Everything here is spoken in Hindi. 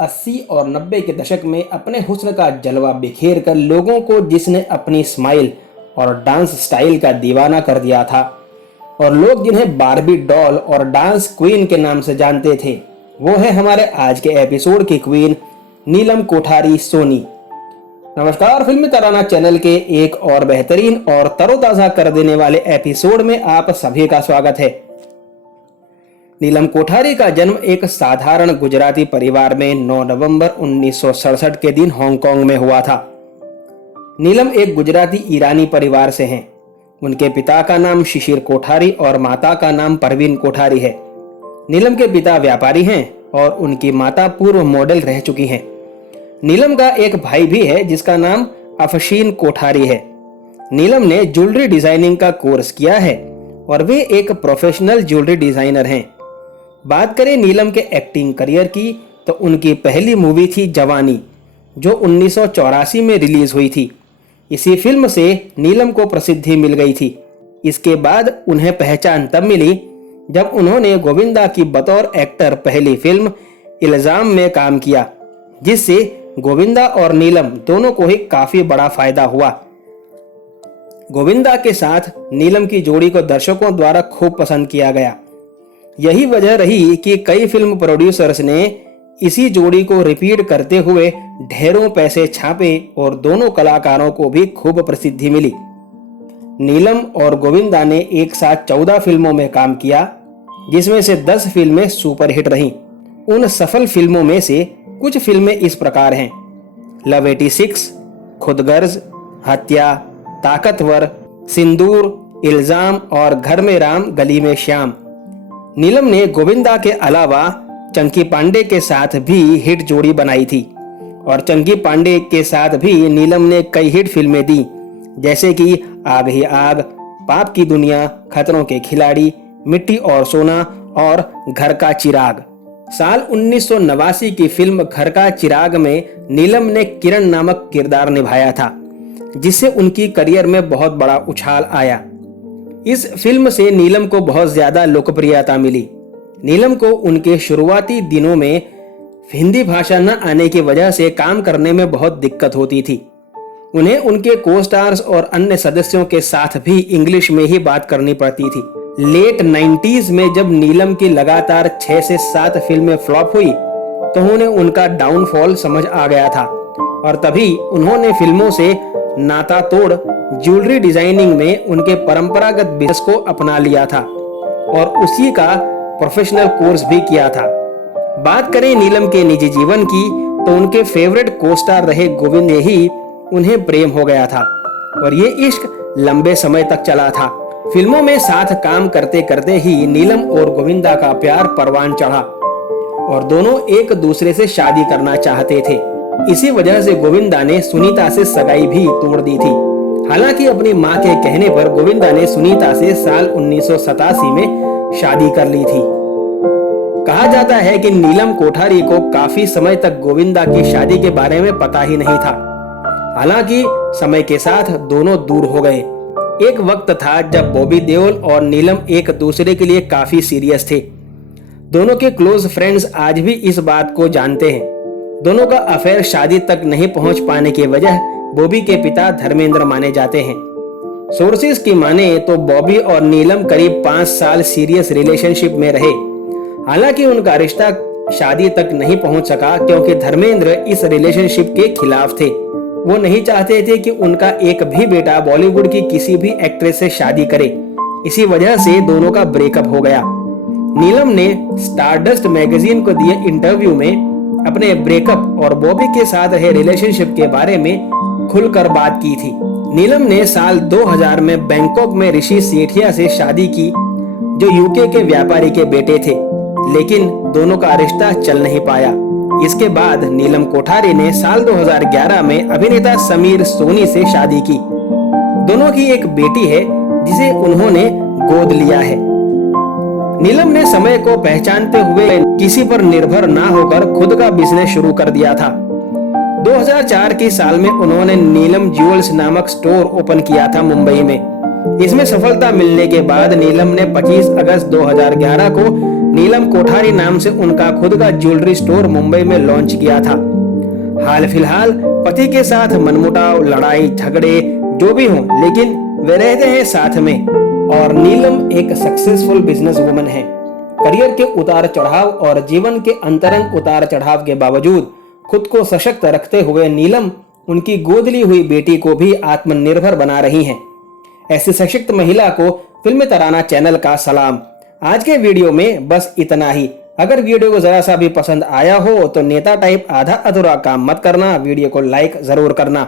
80 और 90 के दशक में अपने हुस्न का जलवा बिखेर कर लोगों को जिसने अपनी स्माइल और डांस स्टाइल का दीवाना कर दिया था और लोग जिन्हें बारबी डॉल और डांस क्वीन के नाम से जानते थे, वो है हमारे आज के एपिसोड की क्वीन नीलम कोठारी सोनी। नमस्कार, फिल्मी तराना चैनल के एक और बेहतरीन और तरोताजा कर देने वाले एपिसोड में आप सभी का स्वागत है। नीलम कोठारी का जन्म एक साधारण गुजराती परिवार में 9 नवंबर 1967 के दिन हांगकांग में हुआ था। नीलम एक गुजराती ईरानी परिवार से हैं। उनके पिता का नाम शिशिर कोठारी और माता का नाम परवीन कोठारी है। नीलम के पिता व्यापारी हैं और उनकी माता पूर्व मॉडल रह चुकी हैं। नीलम का एक भाई भी है जिसका नाम अफशीन कोठारी है। नीलम ने ज्वेलरी डिजाइनिंग का कोर्स किया है और वे एक प्रोफेशनल ज्वेलरी डिजाइनर हैं। बात करें नीलम के एक्टिंग करियर की तो उनकी पहली मूवी थी जवानी, जो 1984 में रिलीज हुई थी। इसी फिल्म से नीलम को प्रसिद्धि मिल गई थी। इसके बाद उन्हें पहचान तब मिली जब उन्होंने गोविंदा की बतौर एक्टर पहली फिल्म इल्जाम में काम किया, जिससे गोविंदा और नीलम दोनों को ही काफी बड़ा फायदा हुआ। गोविंदा के साथ नीलम की जोड़ी को दर्शकों द्वारा खूब पसंद किया गया। यही वजह रही कि कई फिल्म प्रोड्यूसर्स ने इसी जोड़ी को रिपीट करते हुए ढेरों पैसे छापे और दोनों कलाकारों को भी खूब प्रसिद्धि मिली। नीलम और गोविंदा ने एक साथ 14 फिल्मों में काम किया, जिसमें से 10 फिल्में सुपरहिट रहीं। उन सफल फिल्मों में से कुछ फिल्में इस प्रकार हैं: लव 86, खुदगर्ज, हत्या, ताकतवर, सिंदूर, इल्जाम और घर में राम गली में श्याम। नीलम ने गोविंदा के अलावा चंकी पांडे के साथ भी हिट जोड़ी बनाई थी और चंकी पांडे के साथ भी नीलम ने कई हिट फिल्में दी, जैसे कि आग ही आग, पाप की दुनिया, खतरों के खिलाड़ी, मिट्टी और सोना और घर का चिराग। साल 1989 की फिल्म घर का चिराग में नीलम ने किरण नामक किरदार निभाया था, जिससे उनकी करियर में बहुत बड़ा उछाल आया। इस फिल्म से नीलम को बहुत ज्यादा लोकप्रियता मिली। नीलम को उनके शुरुआती दिनों में हिंदी भाषा न आने की वजह से काम करने में बहुत दिक्कत होती थी। उन्हें उनके को स्टार्स और अन्य सदस्यों के साथ भी इंग्लिश में ही बात करनी पड़ती थी। लेट 90s में जब नीलम की लगातार 6 से 7 फिल्में फ्लॉप हुई तो उन्हें उनका डाउनफॉल समझ आ गया था और तभी उन्होंने फिल्मों से नाता तोड़ ज्वेलरी डिजाइनिंग में उनके परंपरागत बिजनेस को अपना लिया था और उसी का प्रोफेशनल कोर्स भी किया था। बात करें नीलम के निजी जीवन की तो उनके फेवरेट को स्टार रहे गोविंद ही उन्हें प्रेम हो गया था और ये इश्क लंबे समय तक चला था। फिल्मों में साथ काम करते करते ही नीलम और गोविंदा का प्यार परवान चढ़ा और दोनों एक दूसरे से शादी करना चाहते थे। इसी वजह से गोविंदा ने सुनीता से सगाई भी तोड़ दी थी। हालांकि अपनी मां के कहने पर गोविंदा ने सुनीता से साल 1987 में शादी कर ली थी। कहा जाता है कि नीलम कोठारी को काफी समय तक गोविंदा की शादी के बारे में पता ही नहीं था। हालांकि समय के साथ दोनों दूर हो गए। एक वक्त था जब बॉबी देओल और नीलम एक दूसरे के लिए काफी सीरियस थे। दोनों के क्लोज फ्रेंड्स आज भी इस बात को जानते हैं। दोनों का अफेयर शादी तक नहीं पहुंच पाने की वजह बॉबी के पिता धर्मेंद्र माने जाते हैं। सोर्सेज की माने तो बॉबी और नीलम करीब 5 साल सीरियस रिलेशनशिप में रहे। हालांकि उनका रिश्ता शादी तक नहीं पहुंच सका क्योंकि धर्मेंद्र इस रिलेशनशिप के खिलाफ थे। वो नहीं चाहते थे कि उनका एक भी बेटा बॉलीवुड की किसी भी एक्ट्रेस से शादी करे। इसी वजह से दोनों का ब्रेकअप हो गया। नीलम ने स्टारडस्ट मैगजीन को दिए इंटरव्यू में अपने ब्रेकअप और बॉबी के साथ रहे रिलेशनशिप के बारे में खुलकर बात की थी। नीलम ने साल 2000 में बैंकॉक में ऋषि सेठिया से शादी की, जो यूके के व्यापारी के बेटे थे, लेकिन दोनों का रिश्ता चल नहीं पाया। इसके बाद नीलम कोठारी ने साल 2011 में अभिनेता समीर सोनी से शादी की। दोनों की एक बेटी है जिसे उन्होंने गोद लिया है। नीलम ने समय को पहचानते हुए किसी पर निर्भर ना होकर खुद का बिजनेस शुरू कर दिया था। 2004 की साल में उन्होंने नीलम ज्वेल्स नामक स्टोर ओपन किया था मुंबई में। इसमें सफलता मिलने के बाद नीलम ने 25 अगस्त 2011 को नीलम कोठारी नाम से उनका खुद का ज्वेलरी स्टोर मुंबई में लॉन्च किया था। हाल फिलहाल पति के साथ मनमुटाव, लड़ाई झगड़े जो भी हों, लेकिन वे रहते हैं साथ में। और नीलम एक सक्सेसफुल बिजनेस वुमन है। करियर के उतार चढ़ाव और जीवन के अंतरंग उतार चढ़ाव के बावजूद खुद को सशक्त रखते हुए नीलम उनकी गोद ली हुई बेटी को भी आत्मनिर्भर बना रही हैं। ऐसी सशक्त महिला को फिल्मी तराना चैनल का सलाम। आज के वीडियो में बस इतना ही। अगर वीडियो को जरा सा भी पसंद आया हो तो नेता टाइप आधा अधूरा काम मत करना, वीडियो को लाइक जरूर करना।